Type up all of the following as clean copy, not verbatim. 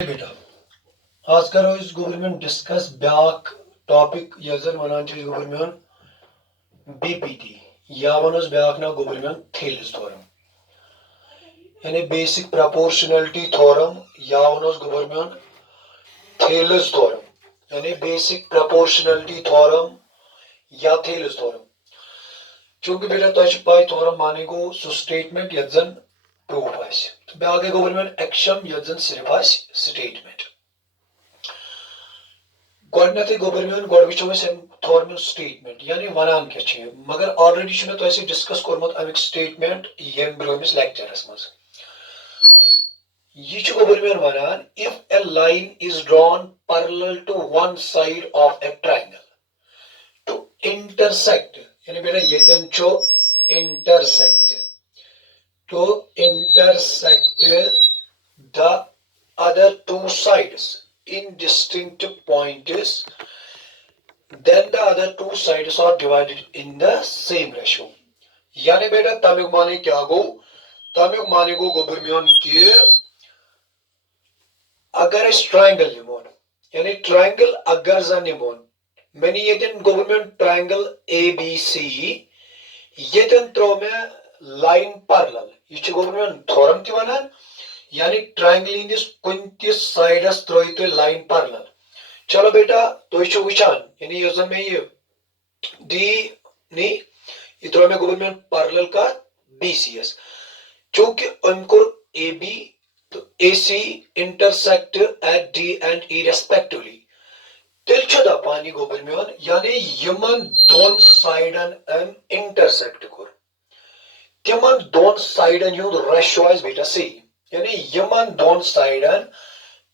बेटा आज करो इस गवर्नमेंट डिस्कस ब्याक टॉपिक यजन वनान छ गवर्नमेंट बीपीटी या वनस ब्याक ना गवर्नमेंट थेलिस थ्योरम यानी बेसिक प्रोपोर्शनलिटी थ्योरम या वनस गवर्नमेंट थेलिस थ्योरम यानी बेसिक प्रोपोर्शनलिटी थ्योरम या थेलिस थ्योरम चूंकि बेटा तो पाई थ्योरम माने गो सो स्टेटमेंट यजन प्रूफ आसे तो ब्याक गवर्नमेंट एक्शन यजन सिर्फ आसे स्टेटमेंट गवर्नमेंट थॉर्मल स्टेटमेंट यानी वनान क्या मगर ऑलरेडी तो डिस्कस कोर्मत अमिक स्टेटमेंट यम ब्रोमिस लेक्चरस मज यह गवर्नमेंट वनान if a line is drawn parallel to one side of a triangle to intersect यानी बेटा यतन छो intersect to intersect the other two sides in distinct points, then the other two sides are divided in the same ratio. यानी बेटा तमिक माने क्या गो तमिक माने गो गोबरमियन कि अगर इस ट्रायंगल निमोन यानी ट्रायंगल अगर जन निमोन मैंने ये दिन गवर्नमेंट ट्रायंगल ए बी सी ये दिन त्रो में लाइन पैरेलल ये गवर्नमेंट थ्योरम ति वनान यानी ट्रायंगल इंदिस कुंतिस साइडस त्रोई तो लाइन पैरेलल चलो बेटा तो ये वुचान यानी यो में ये डी नी ये त्रो में गवर्नमेंट पैरेलल का बीसीएस चूंकि उनको ए बी तो A C intersect at D and E respectively तेल छदा पानी गवर्नमेंट यानी यमन दोन साइडन एम इंटरसेक्ट कर तिमन दोन साइडन युद रेशियो इज बेटा सी यानी यमन दोन साइडन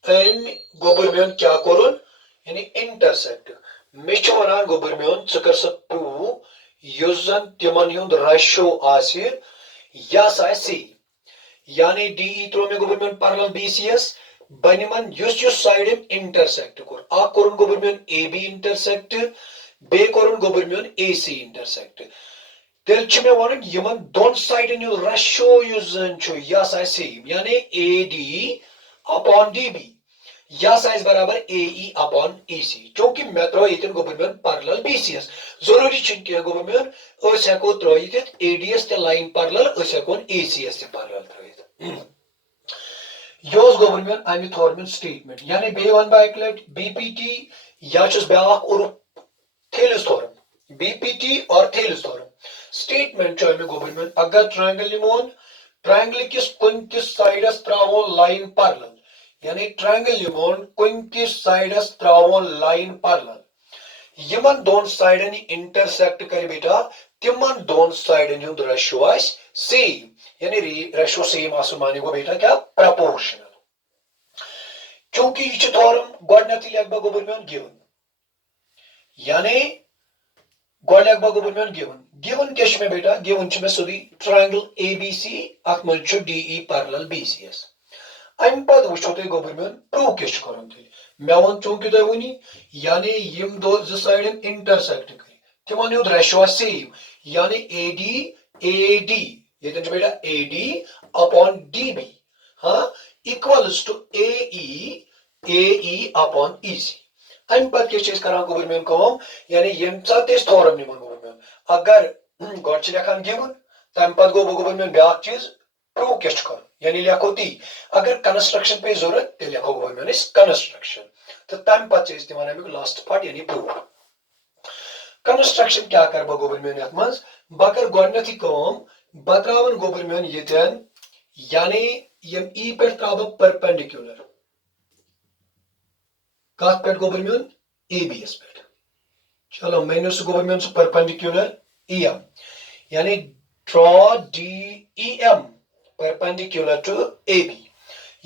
एम गवर्नमेंट क्या करुन यानी इंटरसेक्ट मेच वनान गवर्नमेंट सकर स प्रूव युजन तिमन युद रेशियो आसे या सी यानी डी ई त्रो में गवर्नमेंट पैरेलल बीसीएस बनिमन युस साइड इंटरसेक्ट कर आ करुन गवर्नमेंट ए बी इंटरसेक्ट बे करुन गवर्नमेंट ए सी इंटरसेक्ट तेल छ में वन यमन दोन साइडन यु रेशियो युजन छ या सेम यानी A D upon D B या साइज बराबर A E upon A C चूंकि मैं त्रो इतन गवर्नमेंट पैरेलल बीसीएस जरूरी छ कि गवर्नमेंट अस हेको त्रो इतन एडीएस ते लाइन पैरेलल अस हेको एसीएस ते पैरेलल त्रो योस गवर्नमेंट आमी थॉर्मल स्टेटमेंट यानी बे वन बाय क्लेट बीपीटी या छस ब्याक और थेलिस थ्योरम बीपीटी और थेलिस थ्योरम स्टेटमेंट छ में गवर्नमेंट अगर ट्रायंगल निमोन ट्रायंगल किस कुंतिस साइडस त्रावो लाइन पैरेलल यानी triangle निमोन कुंतिस sides त्रावो line parallel Yemen दोन साइडन इंटरसेक्ट कर बेटा तिमन दोन साइडन युद रेशियो आस सेम यानी रेशियो सेम आसु माने गो बेटा क्या प्रोपोर्शनल चूंकि ये थ्योरम गॉडनेथ लेखबा गवर्नमेंट गिवन यानी गॉड लेखबा गवर्नमेंट गिवन क्या में बेटा गिवन में सोदी ट्रायंगल एबीसी अत मज डी ई पैरेलल बीसीएस अम पद वो तुम गवर्नमेंट प्रूव क्या कर मे वो चूंकि तुम वनी यानी यम दो जो साइडन इंटरसेक्ट कर तिमन युद रेशियो सेम यानी ए डी ये बेटा A D upon D B हाँ equals to A E upon E C अम पे क्या गवर्नमेंट कम यानी यम सात थ्योरम निमन गवर्नमेंट अगर गॉड लेखान गिवन तम पे गो गवर्नमेंट ब्याक चीज प्रूव क्या कर यानी लिखो ती अगर कंस्ट्रक्शन पे जरूरत तो लिखो गवर्नमेंट कंस्ट्रक्शन तो तम पे अमिक लास्ट पार्ट यानी प्रूव कंस्ट्रक्शन क्या कर गवर्नमेंट यथ मज बकर गॉडनेथ कम बत्रावन गवर्नमेंट यन यानी यम ई पे त्र परपेंडिकुलर कत पे गवर्नमेंट ए बी एस पे चलो मैंने गवर्नमेंट परपेंडिकुलर ई एम यानी draw D E M perpendicular to A B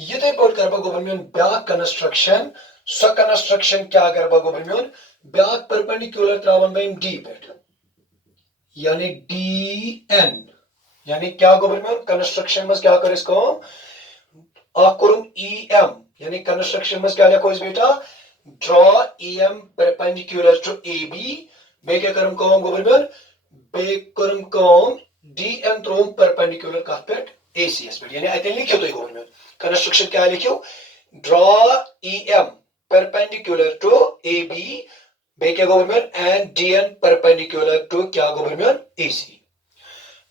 ये कर गवर्नमेंट ब्याक कंस्ट्रक्शन सो कंस्ट्रक्शन क्या कर गवर्नमेंट ब्याक परपेंडिकुलर त्रावन बम डी पे यानी डी एन यानी क्या गवर्नमेंट कंस्ट्रक्शन में क्या कर ई एम यानी कंस्ट्रक्शन में क्या लिखो बेटा draw E M perpendicular to A B बे क्या करम गवर्नमेंट बे करम डी एन त्रोम परपेंडिकुलर कत पे एसीएस पे यानी अतन लिखियो तो गवर्नमेंट कंस्ट्रक्शन क्या लिखियो draw EM perpendicular to AB बे क्या गोबरमेन and DN perpendicular to क्या गोबरमेन AC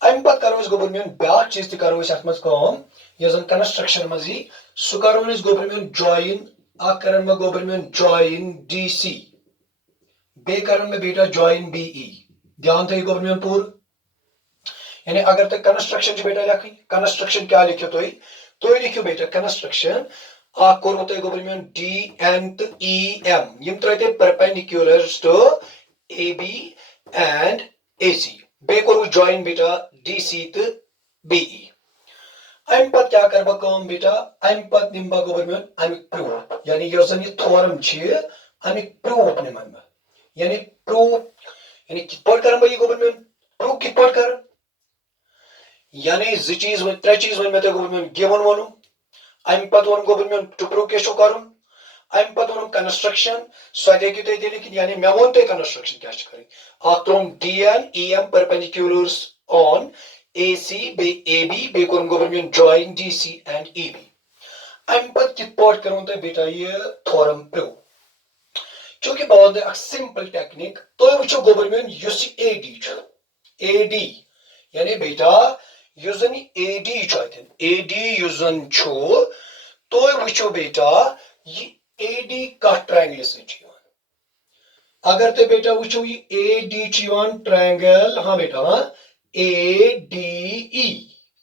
अम पत करो इस गोबरमेन ब्याक चीज ति करो इस अतमस काम ये जन कंस्ट्रक्शन मजी सु करो इस गोबरमेन join आ करन में गोबरमेन join DC बे करन में बेटा join BE ध्यान थे गोबरमेन पूर यानी अगर तक कंस्ट्रक्शन बेटा लिखी कंस्ट्रक्शन क्या लिखो तो लिखो बेटा कंस्ट्रक्शन आ कोर तो गोबरमेन डी एंड ई एम यम त्रते perpendiculars to A B and A C बे कोर जॉइन बेटा डी सी तो बी ई अम पत क्या करबा काम बेटा अम पत निम्बा गोबरमेन अमिक प्रूफ यानी यो जन ये थोरम छी अमिक प्रूफ निमन यानी प्रूफ यानी कित पट करम ये गोबरमेन प्रूफ कित पट कर यानी ज चीज वन त्रे चीज वन में तो गोबरमेन गिवन वनु अम पत वन गोबरमेन टू प्रूफ के शो करूं अम पत वन कंस्ट्रक्शन सदे की तो लेकिन यानी मैं वन तो कंस्ट्रक्शन क्या करें आत्रोम DN EM perpendiculars on AC बे एबी बे कोन गोबरमेन जॉइन डीसी एंड ईबी अम पत कित पट करूं तो बेटा ये थ्योरम प्रूफ चूंकि बहुत एक सिंपल टेक्निक तो वो गोबरमेन युस एडी यानी बेटा युजन एडी चाहते एडी युजन छो तो वो बेटा ये एडी का ट्रायंगल से अगर तो बेटा वो ये एडी ट्रायंगल हाँ बेटा हाँ एडीई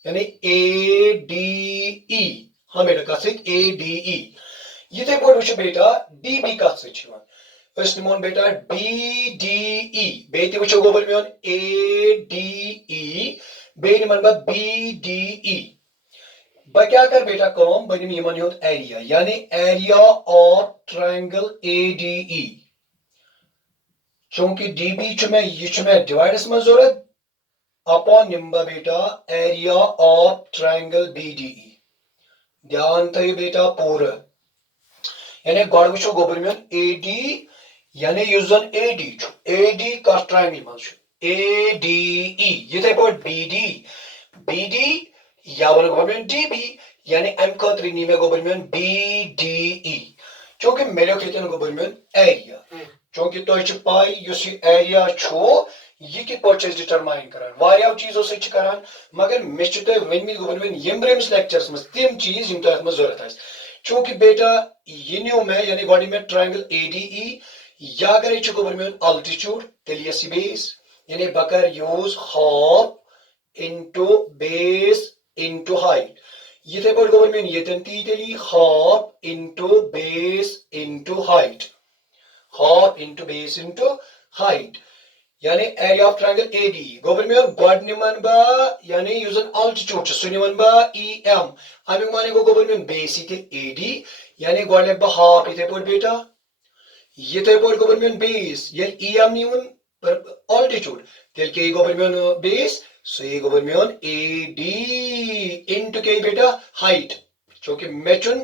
यानी एडीई हाँ बेटा का एडीई ये थे वो बेटा डीबी का से निमोन बेटा बीडीई बेति वो गोबर में एडीई बे निमन बीडीई ब क्या कर बेटा कौम बनी यमन होत एरिया यानी एरिया ऑफ ट्रायंगल एडीई चूंकि डीबी में ये डिवाइडस में जरूरत अपॉन निम्बा बेटा एरिया ऑफ ट्रायंगल बीडीई ध्यान थे बेटा पूरा यानी गॉड वो गोबर में एडी यानी युजन एडी का ट्रायंगल मज एडीई ये बीडी बीडी या वन गोबरमेन डीबी यानी एम खतरी नी में गोबरमेन बीडीई चूंकि मेलो खेतन गोबरमेन एरिया चूंकि तो पाई युस एरिया छो ये कि परचेज डिटरमाइन करान वारिया चीजों से करान मगर मे तो वन गोबरमेन यम रेम्स लेक्चर्स में तिम चीज यम तो में जरूरत है चूंकि बेटा ये न्यू में यानी गॉडी में ट्रायंगल एडीई या अगर ये गोबरमेन अल्टीट्यूड तेलिए सी बेस यानी बकर यूज half into base into height ये थे पर गोबरमेन ये तंती तेली half into base into height half into base into height यानी एरिया ऑफ ट्रायंगल एडी गोबरमेन गॉड निमन बा यानी यूजन अल्टीट्यूड सुनिमन बा em आमिक माने को गोबरमेन बेस इते एडी यानी गॉड लेक बा half इते पर बेटा ये थे पर गोबरमेन बेस ये em निमन पर अल्टीट्यूड तेल के गोबरमेन बेस so ये गोबरमेन AD into के बेटा हाइट चूंकि मेचुन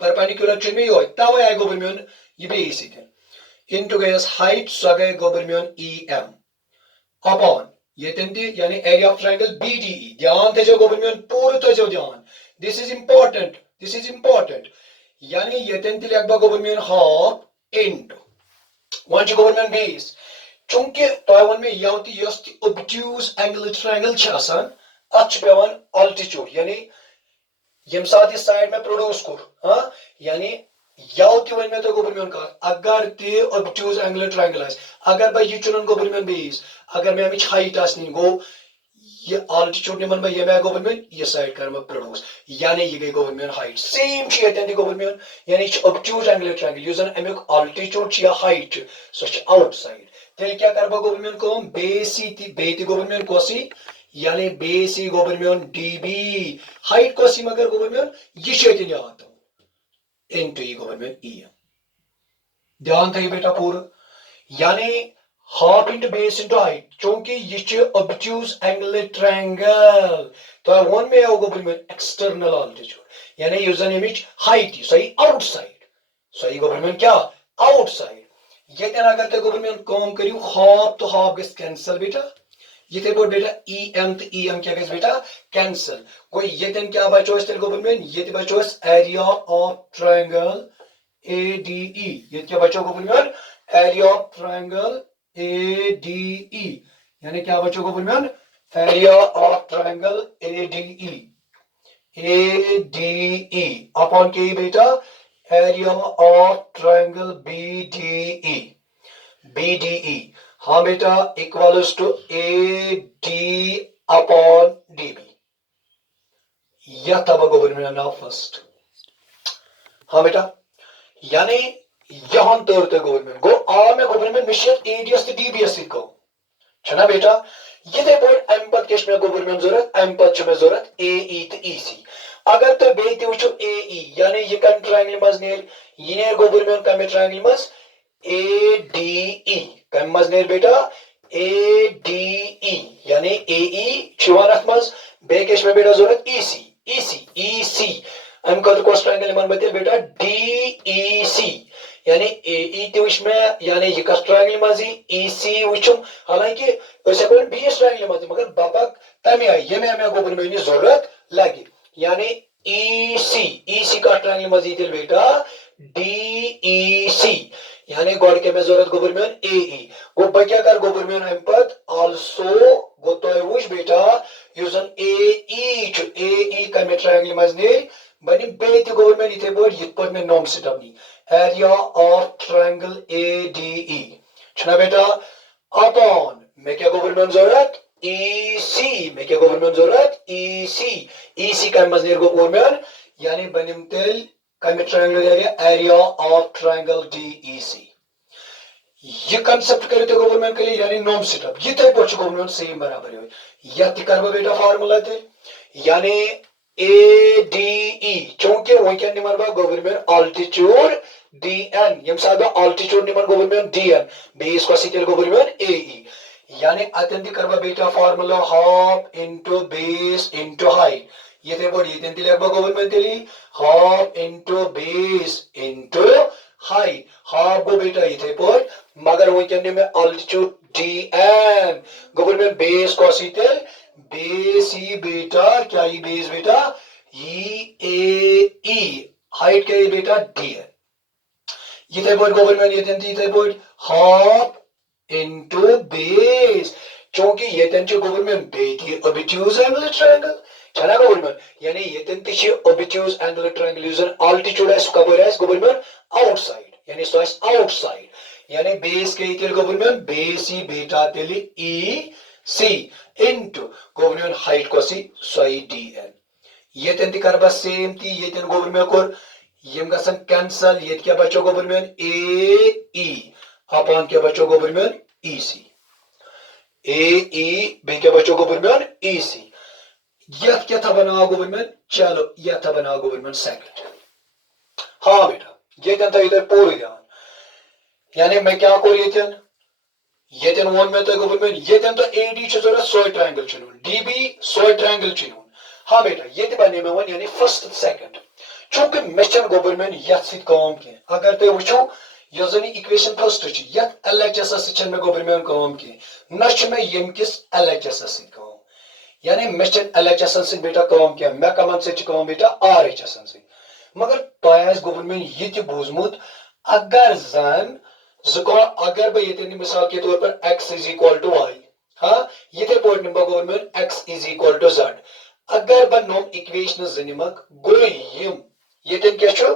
परपेंडिकुलर चुन में हो तब आए गोबरमेन ये बेस इधर into गए हाइट सो गए गोबरमेन EM अपॉन ये तंती यानी एरिया ऑफ ट्रायंगल BDE ध्यान थे जो गोबरमेन पूरा तो जो ध्यान दिस इज इंपॉर्टेंट यानी ये तंती लगभग गोबरमेन हाफ into वन गोबरमेन बेस चूंकि तोवन में यौती यस्ती ऑब्ट्यूज एंगल ट्रायंगल छासान अच्छ पेवन अल्टीट्यूड यानी यम साथ इस साइड में प्रोड्यूस कर हां यानी यौती वन में तो गोबरमेन का अगर ते ऑब्ट्यूज एंगल ट्रायंगल है अगर भाई ये चुनन गोबरमेन बेस अगर मैं अमिच हाइट आसनी गो ये अल्टीट्यूड निमन में ये मैं गोबरमेन ये साइड कर में प्रोड्यूस यानी ये गई गोबरमेन हाइट सेम छी एतन गोबरमेन यानी obtuse angle triangle यूजन Amik altitude छी हाइट सच आउटसाइड तेल क्या करबा गोबरमेन को बेसी बेति गोबरमेन कोसी यानी बेसी गोबरमेन डीबी हाइट कोसी मगर गोबरमेन ये शेतिन याद इनटू ई गोबरमेन ई ध्यान थे बेटा पूरा यानी half into base into height चूंकि ये ऑब्ट्यूज एंगल ट्रायंगल तो वन में आओ गोबरमेन एक्सटर्नल अल्टीट्यूड यानी यूजन इमेज हाइट सही आउटसाइड सही गोबरमेन क्या आउटसाइड ये अगर तो गोबरमेन काम करियो हाफ तो हाफ गस कैंसिल बेटा ये पे बेटा em तो em क्या गई बेटा कैंसिल गो ये क्या बचो तेल गो ये बचो एरिया ऑफ ट्रायंगल ADE ये क्या बचो गो एरिया ऑफ ट्रायंगल ADE यानी क्या बचो गो area of triangle ADE upon के बेटा एरिया ऑफ ट्रायंगल BDE हाँ बेटा equals to AD upon DB यह तब गवर्नमेंट नाउ फर्स्ट हाँ बेटा यानी यहां तौर गवर्नमेंट गो आ में गवर्नमेंट मिशन ADS तो DBS को छना बेटा ये बोर्ड अम पत के गवर्नमेंट जरूरत अम पत में जरूरत AE तो EC अगर तो बे वो AE यानी यह कम ट्रायंगल मज नेर यह नेर गवर्नमेंट कम ट्रायंगल मज ADE कम मज नेर बेटा ADE यानी AE छुआन अथ मज बे के बेटा जरूरत EC अम कद कोस ट्रायंगल मन बते बेटा DEC यानी AE ते वच में यानी यह कस ट्रायंगल मज EC वचुम हालांकि अस हेको बीस ट्रायंगल मज मगर बापक तमे आई ये में गवर्नमेंट नि जरूरत लगे यानी EC का ट्रायंगल मज तेल बेटा DEC यानी गॉड के में जरूरत गवर्नमेंट AE गो बक्या कर गवर्नमेंट अम पत आल्सो गो तो वच बेटा यूजन AE का में ट्रायंगल मज ने बनी बे ते गवर्नमेंट इथे बोर्ड यत पर में नॉर्म सिटअप एरिया ऑफ ट्रायंगल ADE छना बेटा अपॉन में क्या गवर्नमेंट जरूरत EC में क्या गवर्नमेंट जरूरत EC का मज ने गवर्नमेंट यानी बनिम तेल कम triangle area of triangle DEC ये कंसेप्ट करे तो गवर्नमेंट के लिए यानी नॉर्म सेटअप ये तो पोच गवर्नमेंट सेम बराबर है या तिकर बेटा फार्मूला थे यानी ADE चूंकि वो क्या निमन बा गवर्नमेंट अल्टीट्यूड DN यम सादा अल्टीट्यूड निमन गवर्नमेंट DN बेस को सिकल गवर्नमेंट AE यानी अत्यंत करबा बेटा formula half into base into height ये थे बोल ये थे लगभग गवर्नमेंट तेली half into base into height half गो बेटा ये थे बोल मगर वो क्या में अल्टीट्यूड DN गवर्नमेंट बेस को सिकल बेस ही बेटा क्या ही बेस बेटा EAE हाइट के बेटा DN ये थे बोल गवर्नमेंट ये थे बोल हाफ इनटू बेस चूंकि ये गवर्नमेंट बेटी obtuse angle triangle छना गवर्नमेंट यानी ये obtuse angle triangle यूजन altitude है कबर है गवर्नमेंट आउटसाइड यानी सो आउटसाइड यानी बेस के इतल गवर्नमेंट बेस ही बेटा तेली EC इनटू गवर्नमेंट हाइट को सी सोई DN ये करबा सेम ती ये गवर्नमेंट को यम गसन कैंसल ये क्या बचो गवर्नमेंट AE अपॉन क्या बचो गवर्नमेंट EC AE बे क्या बचो गवर्नमेंट EC यह क्या था बना गवर्नमेंट चलो यह था बना गवर्नमेंट सेकंड हाँ बेटा ये था इधर पूरी ध्यान यानी मैं क्या कर ये वन में तो गवर्नमेंट ये तो AD जरूरत सोई ट्रायंगल चुनून DB सोई ट्रायंगल चुनून हाँ बेटा ये बने में वन यानी फर्स्ट सेकंड चूंकि मेचन गवर्नमेंट यथ सित काम के अगर तो वुचो यह जन इक्वेशन फर्स्ट यथ LHS सिचन में गवर्नमेंट काम के न में यम किस LHS सित काम यानी मेचन LHS सित बेटा काम के मैं कमन से काम बेटा RHS सित मगर तोयास गवर्नमेंट ये बूझमुत अगर जन अगर बे ये मिसाल के तौर पर x is equal to y हाँ ये पोट निम्बा गवर्नमेंट x is equal to z अगर बन नोम इक्वेशन जनिमक गो यम ये क्या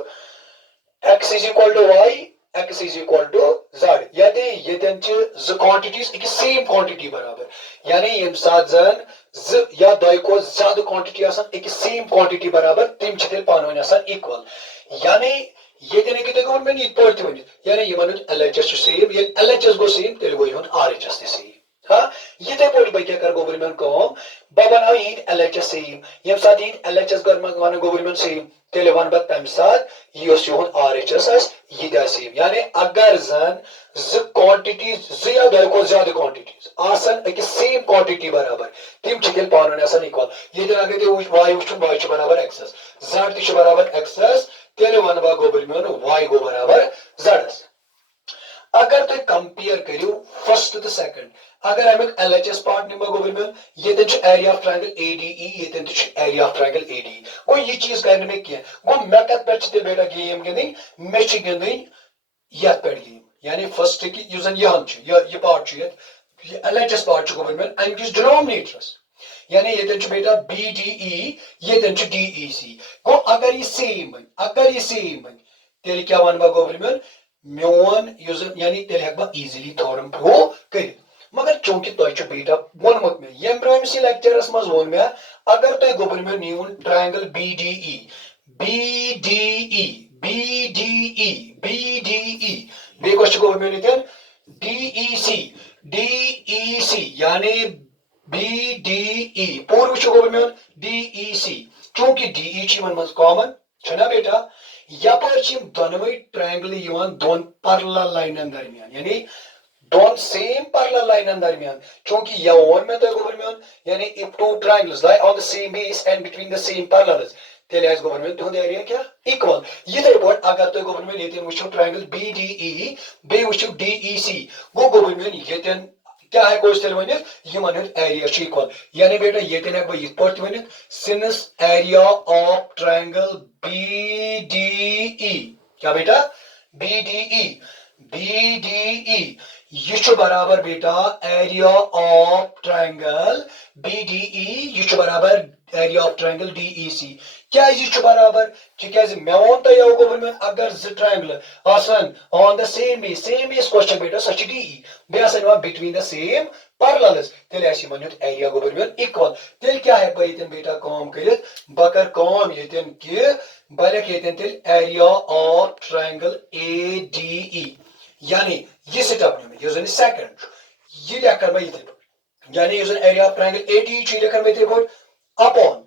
x is equal to y x is equal to z यानी ये ज क्वांटिटीज एक सेम क्वांटिटी बराबर यानी यम साथ जन ज या दय को ज्यादा क्वांटिटी आसान एक सेम क्वांटिटी बराबर तिम छ तेल पानवन आसान इक्वल यानी ये कि गवर्नमेंट ये पोट वन यानी यमन LHS सेम ये LHS गो सेम तेल गो यहन RHS ते सेम हाँ ये पोट बे क्या कर गवर्नमेंट काम बबन इन LHS सेम यम साथ इन LHS वन गवर्नमेंट सेम तेल वन बत तम साथ यह RHS यह सेम यानी अगर जन ज क्वांटिटी ज या दो को ज्यादा क्वांटिटीज आसन एक सेम क्वांटिटी बराबर तिम छ पान आसान इक्वल ये अगर ते y वुचुन y बराबर x z ते बराबर x तेल वन बा गवर्नमेंट y गो बराबर z अगर तुम कंपेयर करो फर्स्ट फर्स्ट तो सेकंड अगर अमुक LHS पार्ट निमो गोबरमेंट ये एरिया ऑफ ट्रायंगल ADE ये एरिया ऑफ ट्रायंगल ADE गो ये चीज कर मे कह गो मे कत पे बेटा गेम गिंदन मे गिंदन ये गेम यानी फर्स्ट की यह पार्ट LHS पार्ट गोबरमेंट अमिस डिनोमिनेटरस यानी ये बेटा BDE ये DEC गो अगर ये सेम बन तेल क्या वन बह गोबरमेंट मोन यानी तेल हेक बह इजिली थोरम प्रूव कर मगर चूंकि तुम बेटा वोनमुत मे यम ब्रह्मसी लेक्चरस मज वोन मे अगर तुम गोबरमेंट नीवन triangle BDE BDE BDE BDE बे गोबरमेंट DEC DEC यानी BDE पूर्व गोबरमेंट DEC चूंकि DE मन कॉमन छना बेटा यपर दोनवे ट्रायंगल दोन पैरेलल लाइन दरमियान यानी दोन सेम पैरेलल लाइन दरमियान चूंकि यह वोन में तो गोबरमेंट यानी if two triangles lie on the same base and between the same parallels तेल आस गोबरमेंट तुंद एरिया क्या इक्वल ये पार्ट अगर तो गोबरमेंट ये वो ट्रायंगल BDE बे वो DEC गो गोबरमेंट ये क्या है कोई तेल वन एरिया इक्वल यानी बेटा ये one since area of triangle BDE क्या बेटा BDE ये बराबर बेटा एरिया ऑफ ट्रायंगल BDE ये बराबर एरिया ऑफ ट्रायंगल DEC क्या ये बराबर तिकाज मे वो तो यह गोबरमेंट अगर जो ट्रायंगल आसान on the same base question बेटा सो DE बे बिटवीन द सेम पैरेलल्स तेल एरिया गोबरमेंट इक्वल तेल क्या है बह बेटा काम कर बकर काम ये कि बह तेल एरिया ऑफ ट्रायंगल ADE यानी ये स्टेप नी सेकंड ये लेकर मैं यानी एरिया ऑफ ट्रायंगल ADE लेकर मैं upon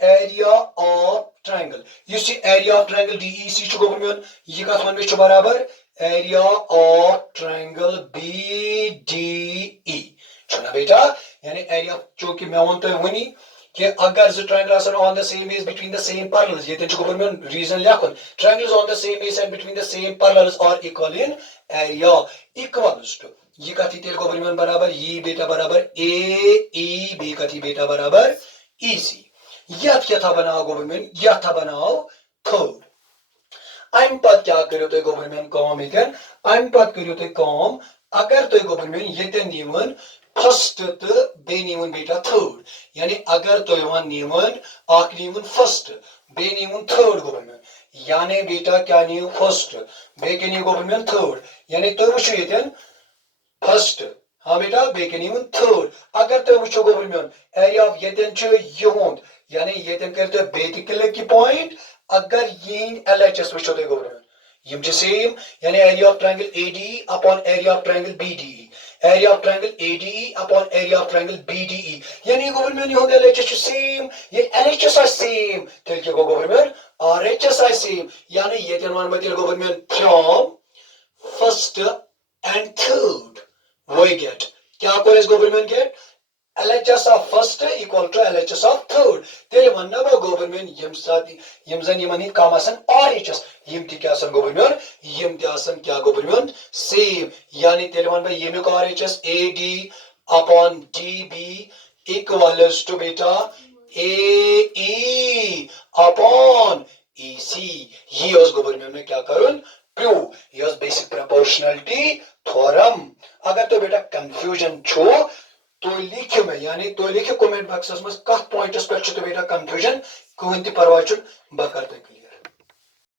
area of triangle area of triangle DEC गोबरमेंट ये कत वन बराबर एरिया ऑफ ट्रायंगल BDE छना बेटा यानी एरिया चूंकि मे वो तुम वनी कि अगर जो triangle on the same base between the same parallels ये गोबरमेंट रीजन लिखन triangles on the same base and between the same parallels are equal in area equals to ये कथी तेल गोबरमेंट बराबर ये बेटा बराबर AE बे कथी बेटा बराबर EC यह क्या था बनाओ गोबरमेंट यह था बनाओ थर्ड अम पत क्या करो तो गोबरमेंट काम अम पत करो तो काम अगर तो गोबरमेंट ये नीवन फर्स्ट तो बे नीवन बेटा थर्ड यानी अगर तो नीवन आख नीवन फर्स्ट बे नीवन थर्ड गोबरमेंट यानी बेटा क्या नीव फर्स्ट बे के नीव गोबरमेंट थर्ड यानी तो वो ये फर्स्ट हाँ बेटा बे के नीवन थर्ड अगर तो वो गोबरमेंट एरिया ऑफ ये यानी ये कर बे क्लिक की पॉइंट अगर ये LHS वो गोबरमेंट यम सेम यानी area of triangle ADE upon area of triangle BDE area of triangle ADE upon area of triangle BDE यानी गोबरमेंट ये LHS सेम ये LHS सेम तेल के गोबरमेंट RHS सेम यानी ये वन में government from first and third वो get क्या को government get LHS of first equal to LHS of third तेल वन गोबरमेंट यम जन यमन कम आसन RHS यम क्या गोबरमेंट यम क्या गोबरमेंट सेम यानी तेल वन यमुक RHS AD upon DB equals to बेटा AE अपॉन EC ये गोबरमेंट में क्या करूं प्रूव ये बेसिक प्रोपोर्शनलिटी थ्योरम अगर तो बेटा कंफ्यूजन छो तो लिखियो मैं यानी तो लिखियो कमेंट बॉक्स में कत पॉइंट्स पे बेटा कंफ्यूजन कहन परवाह बह कर क्लियर।